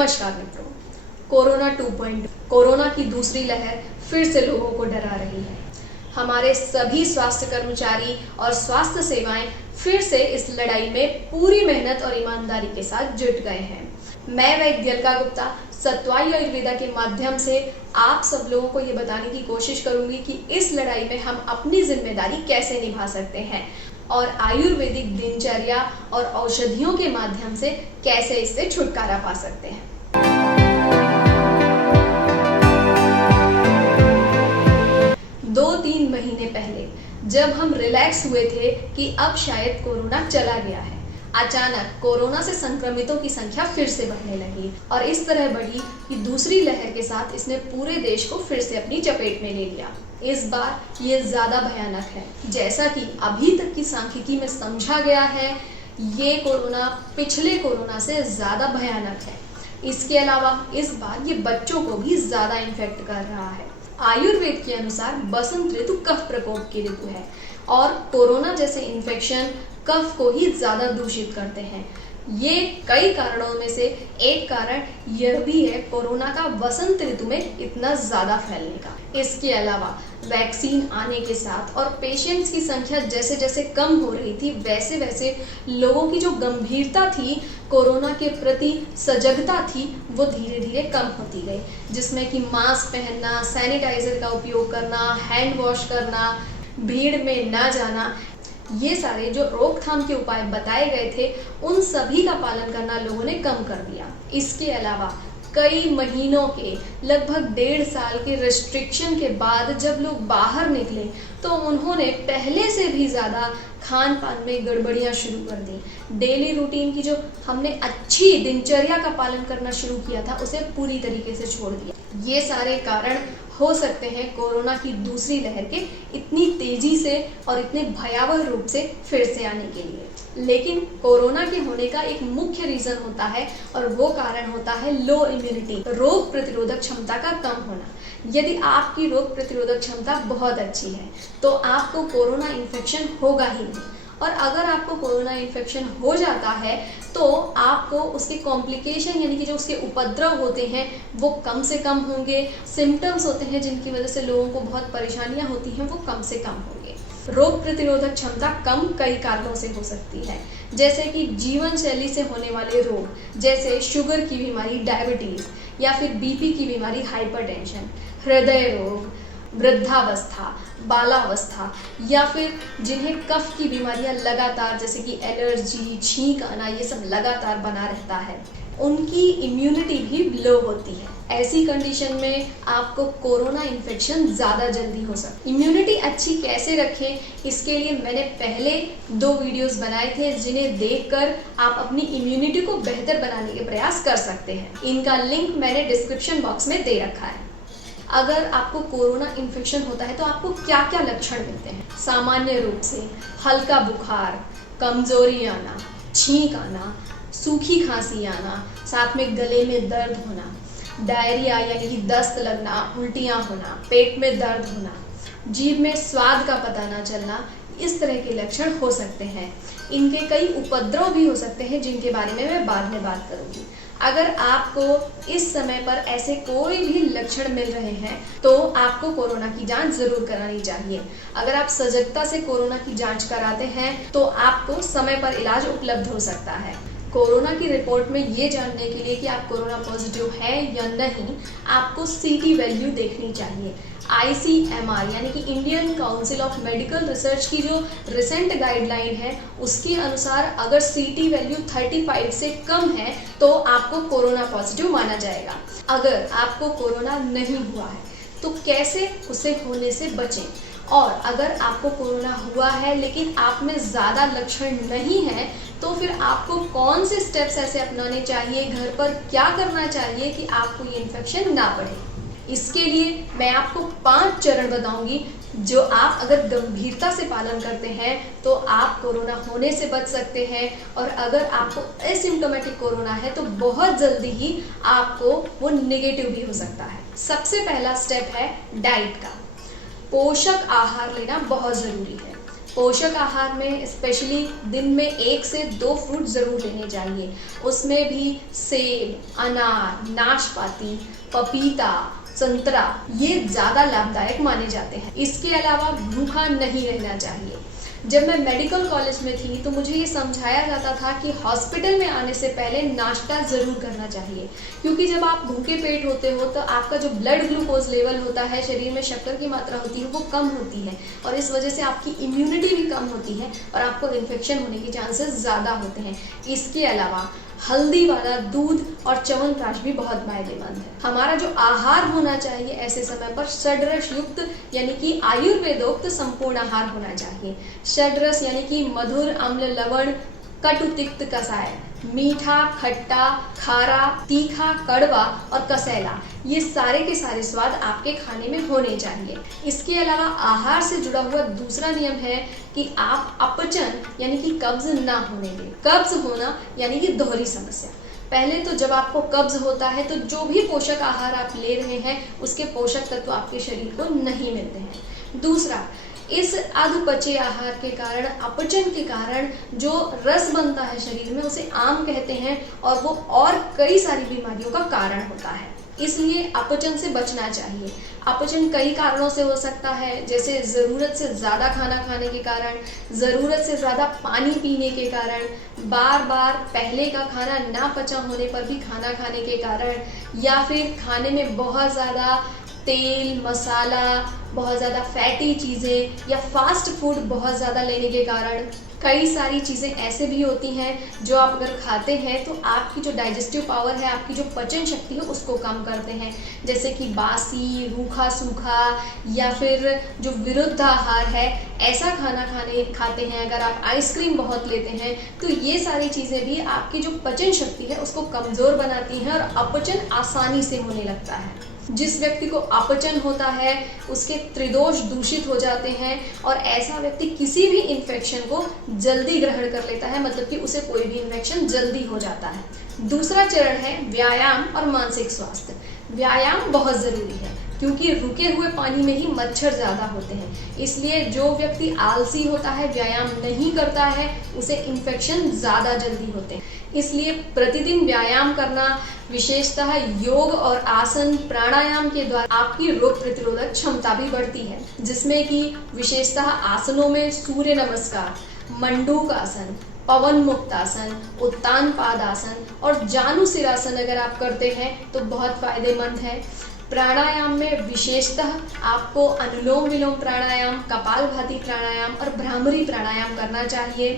नमस्कार मित्रों, corona 2.0 corona की दूसरी लहर फिर से लोगों को डरा रही है। हमारे सभी स्वास्थ्य कर्मचारी और स्वास्थ्य सेवाएं फिर से इस लड़ाई में पूरी मेहनत और ईमानदारी के साथ जुट गए हैं। मैं वैद्य अलका गुप्ता सत्वाई आयुर्वेदा के माध्यम से आप सब लोगों को ये बताने की कोशिश करूंगी कि इस लड़ाई में हम अपनी जिम्मेदारी कैसे निभा सकते हैं और आयुर्वेदिक दिनचर्या और औषधियों के माध्यम से कैसे इससे छुटकारा पा सकते हैं। 2-3 महीने पहले जब हम रिलैक्स हुए थे कि अब शायद कोरोना चला गया है, अचानक कोरोना से संक्रमितों की संख्या फिर से बढ़ने लगी और इस तरह बढ़ी कि दूसरी लहर के साथ इसने पूरे देश को फिर से अपनी चपेट में ले लिया। इस बार ये ज्यादा भयानक है। जैसा कि अभी तक की सांख्यिकी में समझा गया है, ये कोरोना पिछले कोरोना से ज्यादा भयानक है। इसके अलावा इस बार ये बच्चों को भी ज्यादा इन्फेक्ट कर रहा है। आयुर्वेद के अनुसार बसंत ऋतु कफ प्रकोप की ऋतु है और कोरोना जैसे इन्फेक्शन कफ को ही ज्यादा दूषित करते हैं। ये कई कारणों में से एक कारण यह भी है कोरोना का वसंत ऋतु में इतना ज्यादा फैलने का। इसके अलावा वैक्सीन आने के साथ और पेशेंट्स की संख्या जैसे जैसे कम हो रही थी, वैसे वैसे लोगों की जो गंभीरता थी, कोरोना के प्रति सजगता थी, वो धीरे धीरे कम होती गई, जिसमें कि मास्क पहनना, सैनिटाइजर का उपयोग करना, हैंड वॉश करना, भीड़ में न जाना, ये सारे जो रोकथाम के उपाय बताए गए थे उन सभी का पालन करना लोगों ने कम कर दिया। इसके अलावा कई महीनों के लगभग 1.5 साल के रेस्ट्रिक्शन के बाद जब लोग बाहर निकले तो उन्होंने पहले से भी ज़्यादा खान पान में गड़बड़ियाँ शुरू कर दी। डेली रूटीन की जो हमने अच्छी दिनचर्या का पालन करना शुरू किया था उसे पूरी तरीके से छोड़ दिया। ये सारे कारण हो सकते हैं कोरोना की दूसरी लहर के इतनी तेजी से और इतने भयावह रूप से फिर से आने के लिए। लेकिन कोरोना के होने का एक मुख्य रीजन होता है और वो कारण होता है लो इम्यूनिटी, रोग प्रतिरोधक क्षमता का कम होना। यदि आपकी रोग प्रतिरोधक क्षमता बहुत अच्छी है तो आपको कोरोना इन्फेक्शन होगा ही नहीं, और अगर आपको कोरोना इन्फेक्शन हो जाता है तो आपको उसके कॉम्प्लिकेशन यानी कि जो उसके उपद्रव होते हैं वो कम से कम होंगे। सिम्टम्स होते हैं जिनकी वजह से लोगों को बहुत परेशानियां होती हैं, वो कम से कम होंगे। रोग प्रतिरोधक क्षमता कम कई कारणों से हो सकती है, जैसे कि जीवन शैली से होने वाले रोग, जैसे शुगर की बीमारी डायबिटीज, या फिर बीपी की बीमारी हाइपरटेंशन, हृदय रोग, वृद्धावस्था, बालावस्था, या फिर जिन्हें कफ की बीमारियां लगातार जैसे कि एलर्जी, छींक आना, ये सब लगातार बना रहता है, उनकी इम्यूनिटी भी लो होती है। ऐसी कंडीशन में आपको कोरोना इन्फेक्शन ज़्यादा जल्दी हो सकता है। इम्यूनिटी अच्छी कैसे रखें, इसके लिए मैंने पहले 2 वीडियोस बनाए थे जिन्हें देखकर आप अपनी इम्यूनिटी को बेहतर बनाने के प्रयास कर सकते हैं। इनका लिंक मैंने डिस्क्रिप्शन बॉक्स में दे रखा है। अगर आपको कोरोना इन्फेक्शन होता है तो आपको क्या क्या लक्षण मिलते हैं? सामान्य रूप से हल्का बुखार, कमजोरी आना, छींक आना, सूखी खांसी आना, साथ में गले में दर्द होना, डायरिया यानी कि दस्त लगना, उल्टियां होना, पेट में दर्द होना, जीभ में स्वाद का पता ना चलना, इस तरह के लक्षण हो सकते हैं। इनके कई उपद्रव भी हो सकते हैं जिनके बारे में मैं बाद में बात करूंगी। अगर आपको इस समय पर ऐसे कोई भी लक्षण मिल रहे हैं तो आपको कोरोना की जांच जरूर करानी चाहिए। अगर आप सजगता से कोरोना की जांच कराते हैं तो आपको समय पर इलाज उपलब्ध हो सकता है। कोरोना की रिपोर्ट में ये जानने के लिए कि आप कोरोना पॉजिटिव है या नहीं, आपको सीटी वैल्यू देखनी चाहिए। ICMR यानी कि Indian council of medical research की जो रिसेंट गाइडलाइन है उसके अनुसार अगर सीटी वैल्यू 35 से कम है तो आपको कोरोना पॉजिटिव माना जाएगा। अगर आपको कोरोना नहीं हुआ है तो कैसे उसे होने से बचें, और अगर आपको कोरोना हुआ है लेकिन आप में ज़्यादा लक्षण नहीं है तो फिर आपको कौन से स्टेप्स ऐसे अपनाने चाहिए, घर पर क्या करना चाहिए कि आपको ये इन्फेक्शन ना बढ़े। इसके लिए मैं आपको 5 चरण बताऊंगी जो आप अगर गंभीरता से पालन करते हैं तो आप कोरोना होने से बच सकते हैं, और अगर आपको एसिम्प्टोमेटिक कोरोना है तो बहुत जल्दी ही आपको वो नेगेटिव भी हो सकता है। सबसे पहला स्टेप है डाइट का। पोषक आहार लेना बहुत ज़रूरी है। पोषक आहार में स्पेशली दिन में 1 से 2 फ्रूट ज़रूर लेने चाहिए। उसमें भी सेब, अनार, नाशपाती, पपीता, संतरा ये ज़्यादा लाभदायक माने जाते हैं। इसके अलावा भूखा नहीं रहना चाहिए। जब मैं मेडिकल कॉलेज में थी तो मुझे ये समझाया जाता था कि हॉस्पिटल में आने से पहले नाश्ता ज़रूर करना चाहिए, क्योंकि जब आप भूखे पेट होते हो तो आपका जो ब्लड ग्लूकोज लेवल होता है, शरीर में शक्कर की मात्रा होती है, वो कम होती है और इस वजह से आपकी इम्यूनिटी भी कम होती है और आपको इन्फेक्शन होने के चांसेस ज़्यादा होते हैं। इसके अलावा हल्दी वाला दूध और च्यवनप्राश भी बहुत फायदेमंद है। हमारा जो आहार होना चाहिए ऐसे समय पर षड्रस युक्त यानी कि आयुर्वेदोक्त संपूर्ण आहार होना चाहिए। षड्रस यानी कि मधुर, अम्ल, लवण, कटु, तिक्त, कसाय, मीठा, खट्टा, खारा, तीखा, कड़वा और कसैला, ये सारे के सारे स्वाद आपके खाने में होने चाहिए। इसके अलावा आहार से जुड़ा हुआ दूसरा नियम है कि आप अपचन यानी कि कब्ज ना होने दें। कब्ज होना यानी कि दोहरी समस्या। पहले तो जब आपको कब्ज होता है तो जो भी पोषक आहार आप ले रहे हैं उसके पोषक तत्व आपके शरीर को नहीं मिलते हैं। दूसरा, इस अधपचे आहार के कारण, अपचन के कारण जो रस बनता है शरीर में उसे आम कहते हैं और वो और कई सारी बीमारियों का कारण होता है। इसलिए अपचन से बचना चाहिए। अपचन कई कारणों से हो सकता है, जैसे ज़रूरत से ज़्यादा खाना खाने के कारण, ज़रूरत से ज़्यादा पानी पीने के कारण, बार बार पहले का खाना ना पचा होने पर भी खाना खाने के कारण, या फिर खाने में बहुत ज़्यादा तेल, मसाला, बहुत ज़्यादा फैटी चीज़ें या फास्ट फूड बहुत ज़्यादा लेने के कारण। कई सारी चीज़ें ऐसे भी होती हैं जो आप अगर खाते हैं तो आपकी जो डाइजेस्टिव पावर है, आपकी जो पचन शक्ति है उसको कम करते हैं, जैसे कि बासी, रूखा सूखा या फिर जो विरुद्ध आहार है ऐसा खाना खाते हैं। अगर आप आइसक्रीम बहुत लेते हैं तो ये सारी चीज़ें भी आपकी जो पचन शक्ति है उसको कमज़ोर बनाती हैं और अपचन आसानी से होने लगता है। जिस व्यक्ति को अपचन होता है उसके त्रिदोष दूषित हो जाते हैं और ऐसा व्यक्ति किसी भी इन्फेक्शन को जल्दी ग्रहण कर लेता है, मतलब कि उसे कोई भी इन्फेक्शन जल्दी हो जाता है। दूसरा चरण है व्यायाम और मानसिक स्वास्थ्य। व्यायाम बहुत ज़रूरी है क्योंकि रुके हुए पानी में ही मच्छर ज़्यादा होते हैं, इसलिए जो व्यक्ति आलसी होता है, व्यायाम नहीं करता है, उसे इन्फेक्शन ज़्यादा जल्दी होते हैं। इसलिए प्रतिदिन व्यायाम करना, विशेषतः योग और आसन प्राणायाम के द्वारा आपकी रोग प्रतिरोधक क्षमता भी बढ़ती है, जिसमें कि विशेषतः आसनों में सूर्य नमस्कार, मंडूक आसन, पवन मुक्तासन, उत्तान पादासन और जानुसिरासन अगर आप करते हैं तो बहुत फायदेमंद है। प्राणायाम में विशेषतः आपको अनुलोम विलोम प्राणायाम, कपालभाति प्राणायाम और भ्रामरी प्राणायाम करना चाहिए।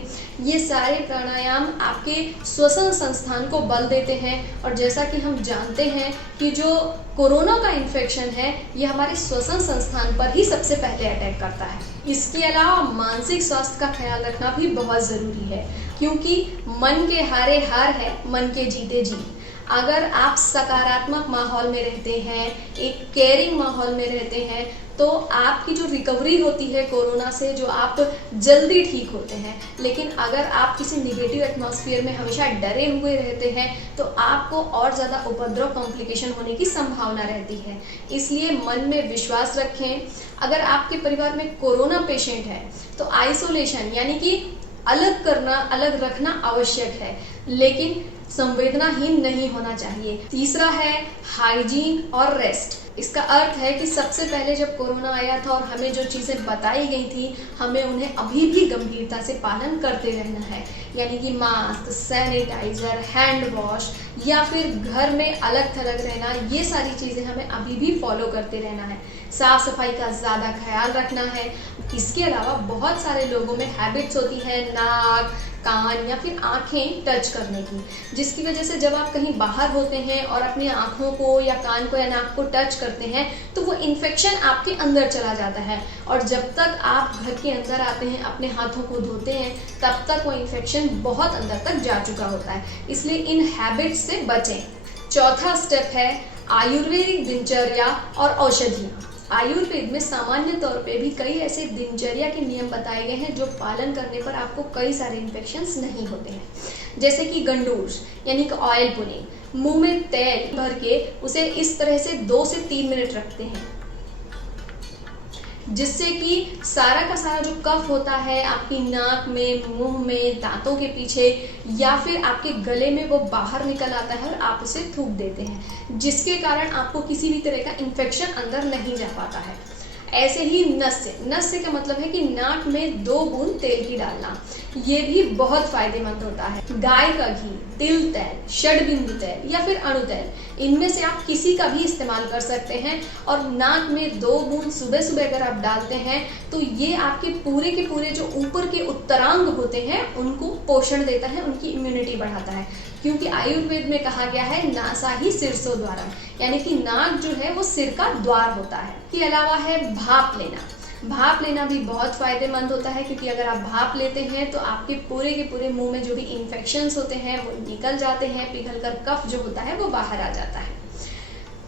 ये सारे प्राणायाम आपके श्वसन संस्थान को बल देते हैं और जैसा कि हम जानते हैं कि जो कोरोना का इन्फेक्शन है ये हमारे श्वसन संस्थान पर ही सबसे पहले अटैक करता है। इसके अलावा मानसिक स्वास्थ्य का ख्याल रखना भी बहुत ज़रूरी है, क्योंकि मन के हारे हार है, मन के जीते जीत। अगर आप सकारात्मक माहौल में रहते हैं, एक केयरिंग माहौल में रहते हैं, तो आपकी जो रिकवरी होती है कोरोना से, जो आप जल्दी ठीक होते हैं। लेकिन अगर आप किसी निगेटिव एटमॉस्फेयर में हमेशा डरे हुए रहते हैं तो आपको और ज़्यादा उपद्रव, कॉम्प्लिकेशन होने की संभावना रहती है। इसलिए मन में विश्वास रखें। अगर आपके परिवार में कोरोना पेशेंट है तो आइसोलेशन यानी कि अलग करना, अलग रखना आवश्यक है, लेकिन संवेदनाहीन नहीं होना चाहिए। तीसरा है हाइजीन और रेस्ट। इसका अर्थ है कि सबसे पहले जब कोरोना आया था और हमें जो चीज़ें बताई गई थी, हमें उन्हें अभी भी गंभीरता से पालन करते रहना है, यानी कि मास्क, सैनिटाइजर, हैंड वॉश या फिर घर में अलग थलग रहना, ये सारी चीज़ें हमें अभी भी फॉलो करते रहना है। साफ सफाई का ज़्यादा ख्याल रखना है। इसके अलावा बहुत सारे लोगों में हैबिट्स होती है नाक, कान या फिर आँखें टच करने की, जिसकी वजह से जब आप कहीं बाहर होते हैं और अपनी आँखों को या कान को या नाक को टच करते हैं तो वो इन्फेक्शन आपके अंदर चला जाता है और जब तक आप घर के अंदर आते हैं, अपने हाथों को धोते हैं, तब तक वो इन्फेक्शन बहुत अंदर तक जा चुका होता है। इसलिए इन हैबिट्स से बचें। चौथा स्टेप है आयुर्वेदिक दिनचर्या और औषधियाँ। आयुर्वेद में सामान्य तौर पे भी कई ऐसे दिनचर्या के नियम बताए गए हैं जो पालन करने पर आपको कई सारे इन्फेक्शंस नहीं होते हैं, जैसे कि गंडूस यानी कि ऑयल पुलिंग। मुंह में तेल भर के उसे इस तरह से 2 से 3 मिनट रखते हैं, जिससे कि सारा का सारा जो कफ होता है आपकी नाक में, मुंह में, दांतों के पीछे या फिर आपके गले में वो बाहर निकल आता है और आप उसे थूक देते हैं, जिसके कारण आपको किसी भी तरह का इन्फेक्शन अंदर नहीं जा पाता है। ऐसे ही नस्य का मतलब है कि नाक में 2 बूंद तेल की डालना, ये भी बहुत फायदेमंद होता है। गाय का घी, तिल तेल, षडबिंदु तेल या फिर अणु तेल, इनमें से आप किसी का भी इस्तेमाल कर सकते हैं और नाक में 2 बूंद सुबह सुबह अगर आप डालते हैं तो ये आपके पूरे के पूरे जो ऊपर के उत्तरांग होते हैं उनको पोषण देता है, उनकी इम्यूनिटी बढ़ाता है। क्योंकि आयुर्वेद में कहा गया है नासा ही सिरसो द्वारम, यानी कि नाक जो है वो सिर का द्वार होता है। इसके अलावा है भाप लेना। भाप लेना भी बहुत फायदेमंद होता है, क्योंकि अगर आप भाप लेते हैं तो आपके पूरे के पूरे मुंह में जो भी इन्फेक्शंस होते हैं वो निकल जाते हैं, पिघलकर कफ जो होता है वो बाहर आ जाता है।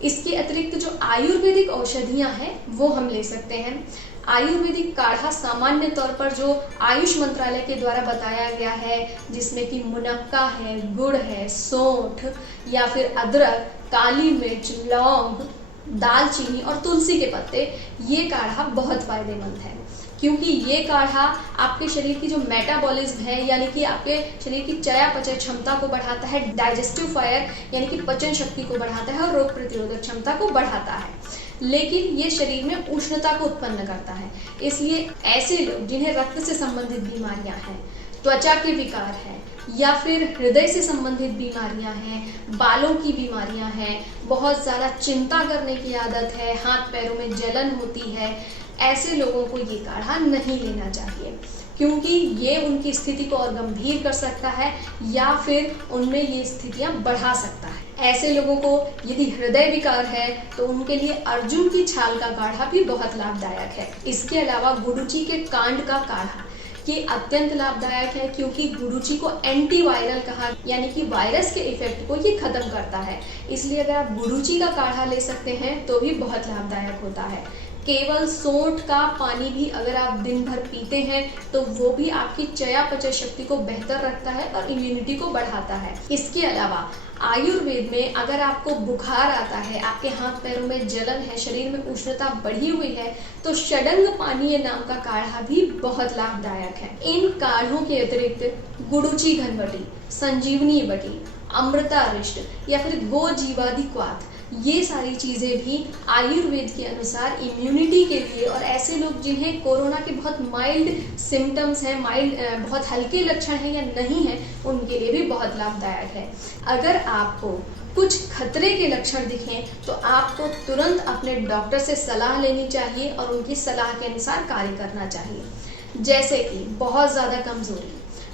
इसके अतिरिक्त जो आयुर्वेदिक औषधियां हैं वो हम ले सकते हैं। आयुर्वेदिक काढ़ा सामान्य तौर पर जो आयुष मंत्रालय के द्वारा बताया गया है, जिसमें कि मुनक्का है, गुड़ है, सौंठ या फिर अदरक, काली मिर्च, लौंग, दालचीनी और तुलसी के पत्ते, ये काढ़ा बहुत फायदेमंद है। क्योंकि ये काढ़ा आपके शरीर की जो मेटाबॉलिज्म है, यानी कि आपके शरीर की चयापचय क्षमता को बढ़ाता है, डाइजेस्टिव फायर यानी कि पचन शक्ति को बढ़ाता है और रोग प्रतिरोधक क्षमता को बढ़ाता है। लेकिन ये शरीर में उष्णता को उत्पन्न करता है। इसलिए ऐसे लोग जिन्हें रक्त से संबंधित बीमारियां हैं, त्वचा के विकार हैं या फिर हृदय से संबंधित बीमारियां हैं, बालों की बीमारियां हैं, बहुत ज़्यादा चिंता करने की आदत है, हाथ पैरों में जलन होती है, ऐसे लोगों को ये काढ़ा नहीं लेना चाहिए, क्योंकि ये उनकी स्थिति को और गंभीर कर सकता है या फिर उनमें ये स्थितियां बढ़ा सकता है। ऐसे लोगों को यदि हृदय विकार है तो उनके लिए अर्जुन की छाल का काढ़ा भी बहुत लाभदायक है। इसके अलावा गुडुचि के कांड का काढ़ा ये अत्यंत लाभदायक है, क्योंकि गुडुचि को एंटीवायरल कहा, यानी कि वायरस के इफेक्ट को ये खत्म करता है। इसलिए अगर आप गुडुचि का काढ़ा ले सकते हैं तो भी बहुत लाभदायक होता है। केवल सौंठ का पानी भी अगर आप दिन भर पीते हैं तो वो भी आपकी चयापचय शक्ति को बेहतर रखता है और इम्यूनिटी को बढ़ाता है। इसके अलावा आयुर्वेद में अगर आपको बुखार आता है, आपके हाथ पैरों में जलन है, शरीर में उष्णता बढ़ी हुई है, तो षडंग पानीय नाम का काढ़ा भी बहुत लाभदायक है। इन काढ़ों के अतिरिक्त गुडुचि घनवटी, संजीवनी बटी, अमृतारिष्ट या फिर गो जीवादि क्वाथ, ये सारी चीज़ें भी आयुर्वेद के अनुसार इम्यूनिटी के लिए, और ऐसे लोग जिन्हें कोरोना के बहुत माइल्ड सिम्टम्स हैं, बहुत हल्के लक्षण हैं या नहीं हैं, उनके लिए भी बहुत लाभदायक है। अगर आपको कुछ खतरे के लक्षण दिखें तो आपको तुरंत अपने डॉक्टर से सलाह लेनी चाहिए और उनकी सलाह के अनुसार कार्य करना चाहिए। जैसे कि बहुत ज़्यादा कमज़ोरी,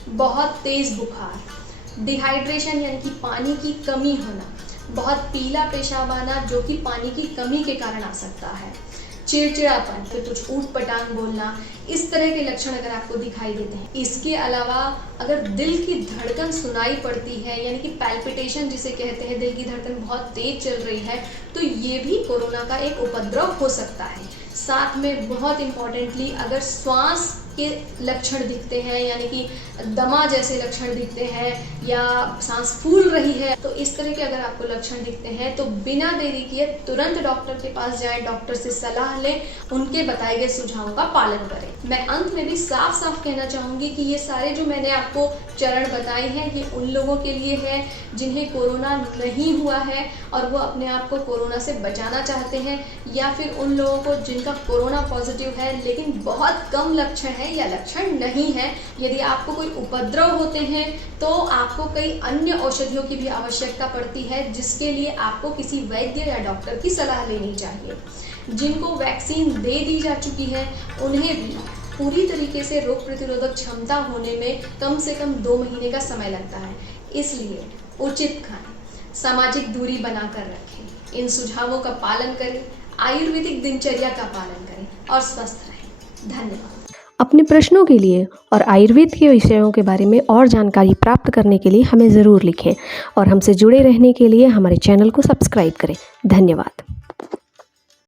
बहुत तेज़ बुखार, डिहाइड्रेशन यानी कि पानी की कमी होना, बहुत पीला पेशाब आना जो कि पानी की कमी के कारण आ सकता है, चिड़चिड़ापन, फिर कुछ ऊट पटांग बोलना, इस तरह के लक्षण अगर आपको दिखाई देते हैं। इसके अलावा अगर दिल की धड़कन सुनाई पड़ती है, यानी कि पैल्पिटेशन जिसे कहते हैं, दिल की धड़कन बहुत तेज चल रही है, तो ये भी कोरोना का एक उपद्रव हो सकता है। साथ में बहुत इम्पॉर्टेंटली अगर श्वास के लक्षण दिखते हैं, यानी कि दमा जैसे लक्षण दिखते हैं या सांस फूल रही है, तो इस तरह के अगर आपको लक्षण दिखते हैं तो बिना देरी किए तुरंत डॉक्टर के पास जाएं, डॉक्टर से सलाह लें, उनके बताए गए सुझावों का पालन करें। मैं अंत में भी साफ साफ कहना चाहूँगी कि ये सारे जो मैंने आपको चरण बताए हैं ये उन लोगों के लिए है जिन्हें कोरोना नहीं हुआ है और वो अपने आप को कोरोना से बचाना चाहते हैं, या फिर उन लोगों को जिनका कोरोना पॉजिटिव है लेकिन बहुत कम लक्षण है या लक्षण नहीं है। यदि आपको कोई उपद्रव होते हैं तो आपको कई अन्य औषधियों की भी आवश्यकता पड़ती है, जिसके लिए आपको किसी वैद्य या डॉक्टर की सलाह लेनी चाहिए। जिनको वैक्सीन दे दी जा चुकी है उन्हें भी पूरी तरीके से रोग प्रतिरोधक क्षमता होने में कम से कम 2 महीने का समय लगता है। इसलिए उचित खाएं, सामाजिक दूरी बनाकर रखें, इन सुझावों का पालन करें, आयुर्वेदिक दिनचर्या का पालन करें और स्वस्थ रहें। धन्यवाद। अपने प्रश्नों के लिए और आयुर्वेद के विषयों के बारे में और जानकारी प्राप्त करने के लिए हमें ज़रूर लिखें और हमसे जुड़े रहने के लिए हमारे चैनल को सब्सक्राइब करें। धन्यवाद।